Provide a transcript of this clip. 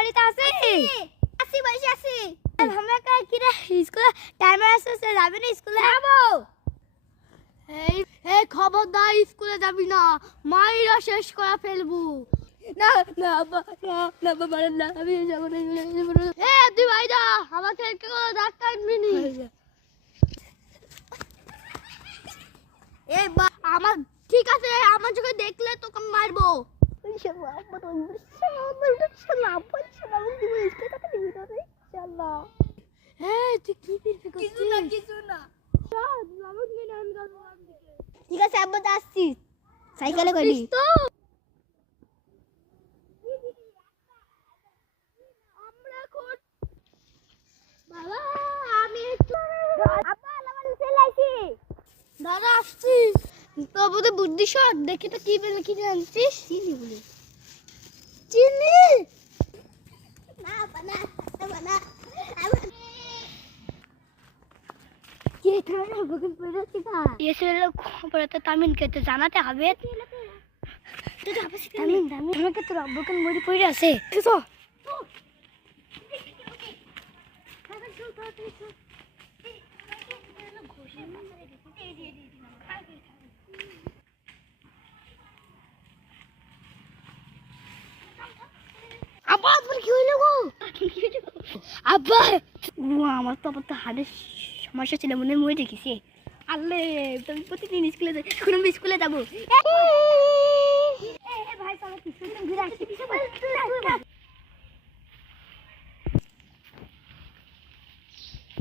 বাড়িতে আছিস? আসি বসে আছি। আমরা কি রে স্কুলে টাইমার আছে যাবি না স্কুলে? যাবো। এই এই খবরদার স্কুলে যাবি না, মাইরা শেষ করে ফেলবো। না না আব্বা না বাবা না আমি যাবো না। এ তুই ভাইদা আমাকে কেউ ধাক্কা আনবি নি। এই বা আমার ঠিক আছে, আমার চোখে দেখলে তোকে মারবো। ইনশাআল্লাহ আব্বা তো ইনশাআল্লাহ আব্বা ইনশাআল্লাহ আমি দিব স্কুলে টাকা দিবি না রে ইনশাআল্লাহ। এই তুই কি বিরবি করছিস? কিছু না আমাকে নাম গাল। ঠিক আছে আব্বা তো আসছি সাইকেলে করি তো আমরা এখন বাবা আমি একটু আব্বা আমার চলে আইছি। দাদা আসছি। তো বুঝে বুদ্ধি শট দেখি তো কি বেলে কি জানছিস? চিনি বলি চিনি না বানা বানা কি খানা বগল পড়ে কিনা এসে লোক খবর তো তামিন কে তো জানাতে হবে। তুই তো আপসি তামিন তামিন আমাকে তো বগল মরি পড়ে আছে। তো আব্বা আপনার কি হইলো গো? আব্বা আমার তো আবার তো হাড়ের সমস্যা ছিল, মনে হয় মই দেখেছি। আল্লে তুমি প্রতিদিন স্কুলে যাই, এখন আমি স্কুলে যাবো। ভাই চলো কিছু ঘুরে আসি